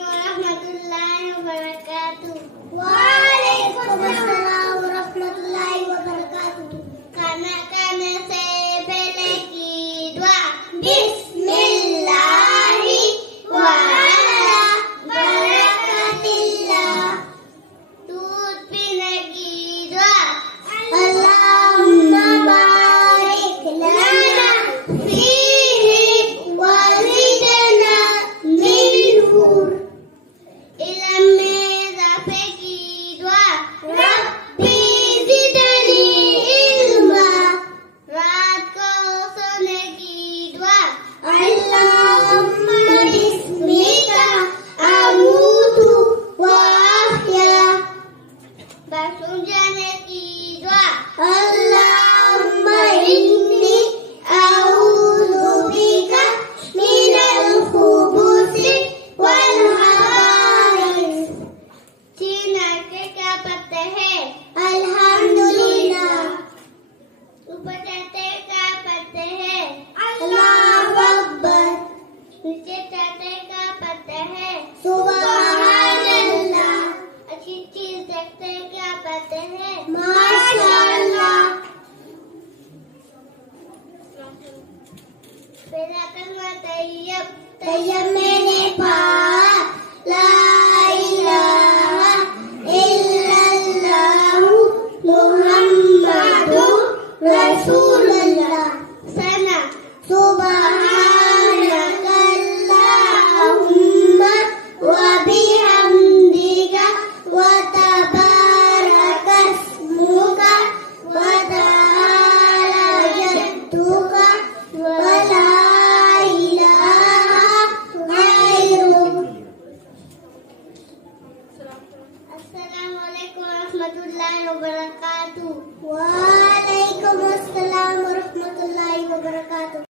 warahmatullahi wabarakatuh. Waalaikumsalam warahmatullahi wabarakatuh. Kanak-kanak saya belagi dua. Bismillahi wa ala barakatillah. Tut pinagi dua. Allahumma barik lana fihi wa zidna minhu. Ilham mezafegi dua. Rabbi zidni ilma. Raat ko sonegi dua. Allahumma bismika amutu wa ahya. Basum janeti dua. Allahumma inni a'udzu bika minal khubuthi wal khaba'ith. Cina के क्या पढ़ते हैं? Alhamdulillah. ऊपर जाते क्या पढ़ते हैं? Allahu Akbar. नीचे जाते क्या पढ़ते हैं? Subhanallah. अच्छी चीज देखते क्या पढ़ते हैं? Masyaallah. पहला कलमा तैयब तैयब मैंने पढ़ा ला इलाहा इल्लल्लाहु मुहम्मदुर रसूलुल्लाह। सना Subhanakallahumma wa bihamdika wa tabarakasmuka wa ta'ala jadduka wa la ilaha ghairuk. Assalamualaikum warahmatullahi wabarakatuh. Waalaikumsalam